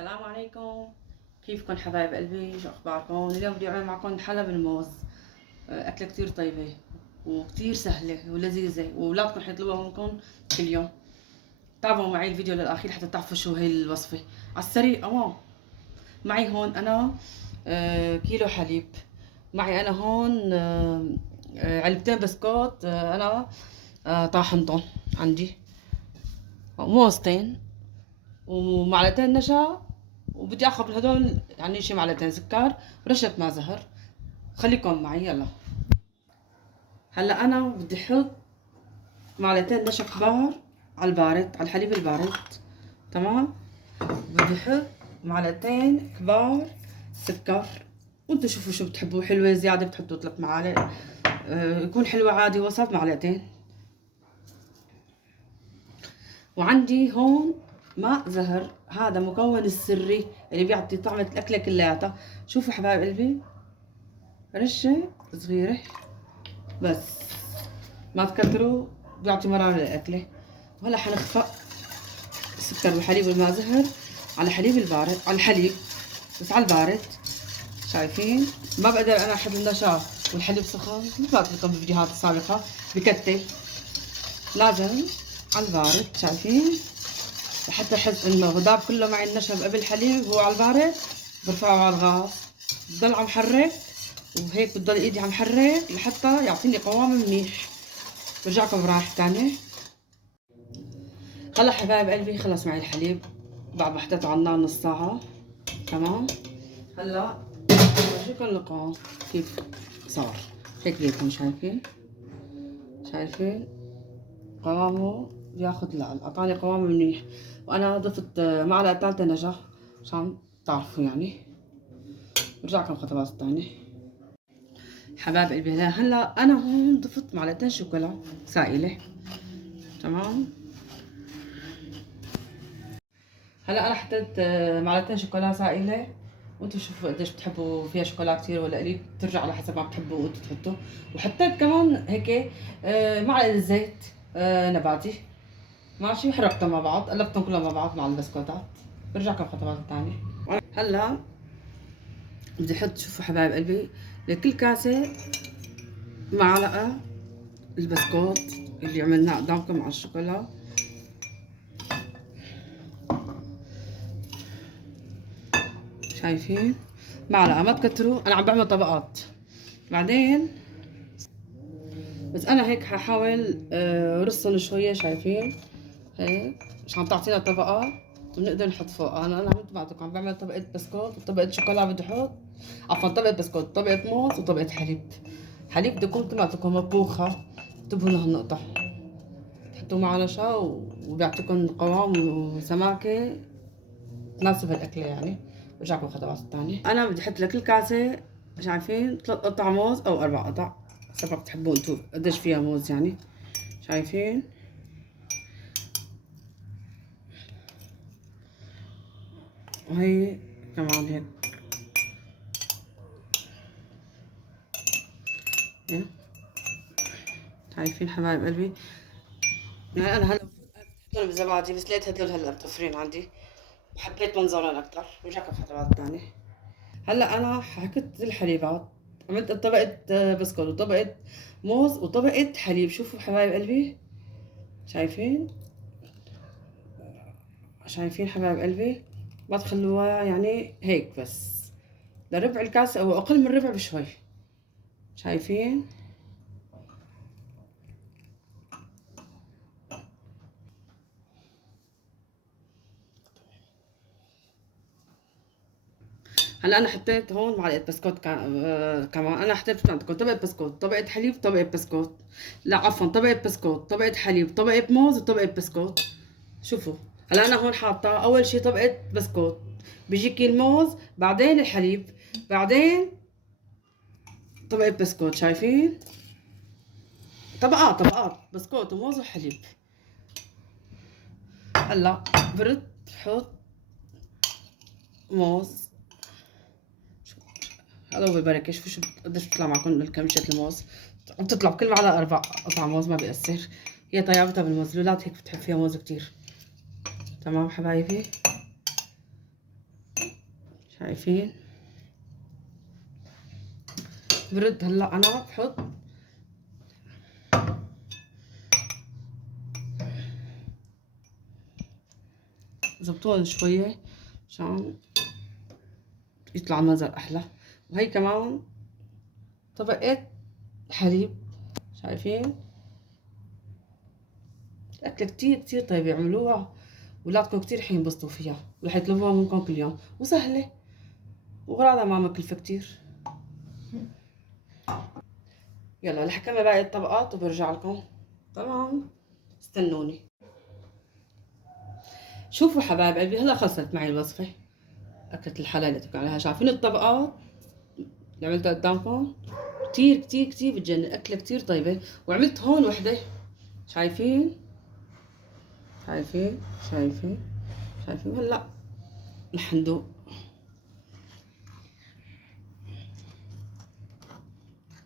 السلام عليكم. كيفكم حبايب قلبي؟ شو اخباركم؟ اليوم بدي اعمل معكم حلب الموز. اكله كتير طيبه وكتير سهله ولذيذه، واولادكم حيطلبوها منكم كل يوم. تابعوا معي الفيديو للاخير حتى تعرفوا شو هي الوصفه على السريع. معي هون انا كيلو حليب. معي انا هون علبتين بسكوت. انا طاحنتهم عندي، موزتين ومعلقتين نشا، وبدي اخذ من هدول يعني شي معلقتين سكر ورشة ماء زهر. خليكم معي يلا. هلا انا بدي احط معلقتين نشا كبار على البارد، على الحليب البارد. تمام. بدي احط معلقتين كبار سكر، وانتو شوفوا شو بتحبوا، حلوة زيادة بتحطوا 3 معالق، يكون حلوة عادي وسط معلقتين. وعندي هون ماء زهر، هذا مكون السري اللي بيعطي طعمة الأكلة كلياتها. شوفوا حبايب قلبي، رشة صغيرة بس، ما تكتروا، بيعطي مرارة للأكلة. وهلا حنخفق السكر والحليب والماء زهر على حليب البارد، على الحليب بس على البارد. شايفين؟ ما بقدر أنا أحط النشا والحليب سخن مثل ما قلت لكم بالفيديوهات السابقة، بكتل. لازم على البارد. شايفين؟ لحتى احس انه غداب كله مع النشا قبل الحليب هو على البارد، برفعه على الغاز، بضل عم حرك، وهيك بضل ايدي عم حرك لحتى يعطيني قوام منيح. برجعكم برايح تاني. هلا حبايب قلبي خلص معي الحليب، بعد ما حطيته على النار نص ساعة. تمام. هلا بورجيكم القوام كيف صار. هيك بيكون شايفين؟ شايفين قوامه؟ بياخد، لا اعطاني قوام منيح. وانا ضفت معلقة ثالثة نشا عشان تعرفوا يعني. برجعكم خطوات الثانية حبايب قلبي. هلا انا هون ضفت معلقتين شوكولا سائلة. تمام. هلا انا حطيت معلقتين شوكولا سائلة، وانتم شوفوا قديش بتحبوا فيها شوكولا كتير ولا قليل، بترجع على حسب ما بتحبوا وانتم تحطوا. وحطيت كمان هيك معلقة زيت نباتي. ماشي. حركتهم مع بعض، قلبتهم كلهم مع بعض مع البسكوتات. برجعكم خطوات الثانية. هلا بدي احط، شوفوا حبايب قلبي، لكل كاسة معلقة البسكوت اللي عملناه قدامكم مع الشوكولا. شايفين؟ معلقة، ما تكتروا، انا عم بعمل طبقات بعدين، بس انا هيك ححاول رصهم شوية. شايفين؟ هيك عشان تعطينا طبقة وبنقدر نحط فوقها. انا عملت بعدكم، عم بعمل طبقة بسكوت وطبقة شوكولا بدي احط، عفوا طبقة بسكوت، طبقة موز وطبقة حليب. حليب بده يكون تبعتكم مطبوخة، انتبهوا لهالنقطة. تحطوا معه نشا وبيعطيكم قوام وسماكة تناسب الأكلة يعني. برجعكم الخطوات الثانية. أنا بدي أحط لكل كاسة، شايفين، 3 قطع موز أو 4 قطع حسب ما بتحبوا انتو قديش فيها موز يعني. شايفين؟ وهي كمان هيك. شايفين حبايب قلبي؟ يعني أنا هلا بحطهم بزبادي، بس لقيت هدول هلا متوفرين عندي، حبيت منظرهم أكتر. برجعكم الخطوات الثانية. هلا انا حكت الحليبات، عملت طبقة بسكوت وطبقة موز وطبقة حليب. شوفوا حبايب قلبي، شايفين؟ شايفين حبايب قلبي؟ ما تخلوها يعني هيك بس، لربع الكاسة او اقل من ربع بشوي. شايفين؟ هلا انا حطيت هون معلقه بسكوت كمان. انا حطيت عندكم طبقه بسكوت، طبقه حليب، طبقه بسكوت، لا عفوا طبقه بسكوت، طبقه حليب، طبقه موز وطبقه بسكوت. شوفوا هلا انا هون حاطه اول شي طبقه بسكوت، بيجيكي الموز، بعدين الحليب، بعدين طبقه بسكوت. شايفين؟ طبقات بسكوت وموز وحليب. هلا برد بحط موز. الله يبارك. شوفوا شو قديش بتطلع معكم كمشة الموز. بتطلع بكل معلقة 4 قطع موز، ما بيأثر. هي طيابتها بالموز، الولاد هيك بتحب فيها موز كتير. تمام حبايبي. شايفين؟ برد هلا انا بحط زبطون شوية عشان يطلع المنظر احلى. وهي كمان طبقة حليب. شايفين؟ أكلة كتير طيبة، اعملوها ولادكم كتير حينبسطوا فيها ورح يطلبوها منكم كل يوم، وسهلة وغراضها ما مكلفة كتير. يلا رح اكمل باقي الطبقات وبرجع لكم. تمام، استنوني. شوفوا حبايب قلبي، هلا خلصت معي الوصفة، أكلة الحلا اللي تبقى عليها. شايفين الطبقات اللي عملتها قدامكم؟ كتير بتجنن، أكلة كتير طيبة. وعملت هون وحدة، شايفين؟ شايفين؟ هلا رح ندوق.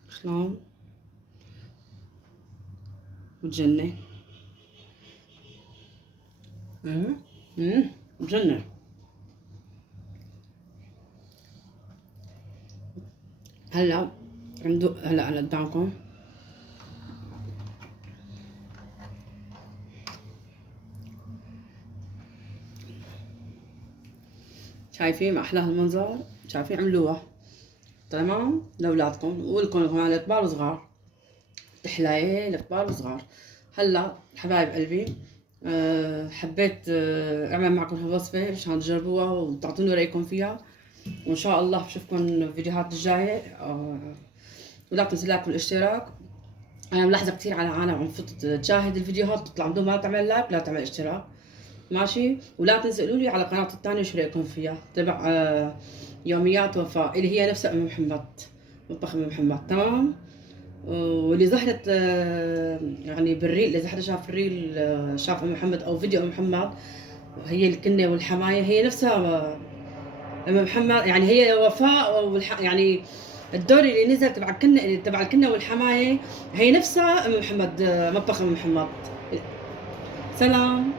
شلون؟ بتجنن. بتجنن. هلا ندوق. هلا أنا قدامكم. شايفين ما أحلى المنظر؟ شايفين؟ عملوها تمام لأولادكم ولكم كمان لكبار وصغار، تحلاية لكبار وصغار. هلا حبايب قلبي، حبيت اعمل معكم هالوصفة مشان تجربوها وتعطوني رأيكم فيها، وإن شاء الله بشوفكم الفيديوهات الجاية. ولا تنسوا لايك والاشتراك. أنا ملاحظة كتير على عالم عم تشاهد الفيديوهات تطلع بدون ما تعمل لايك ولا تعمل اشتراك، ماشي؟ ولا تنسوا قولوا لي على قناة الثانية شو رأيكم فيها، تبع يوميات وفاء اللي هي نفسها أم محمد، مطبخ أم محمد. تمام. واللي ظهرت يعني بالريل، اللي حدا شاف الريل شاف ام محمد او فيديو ام محمد، هي الكنه والحمايه هي نفسها ام محمد، يعني هي وفاء يعني الدور اللي نزل تبع الكنه والحمايه هي نفسها ام محمد، مطبخ ام محمد. سلام.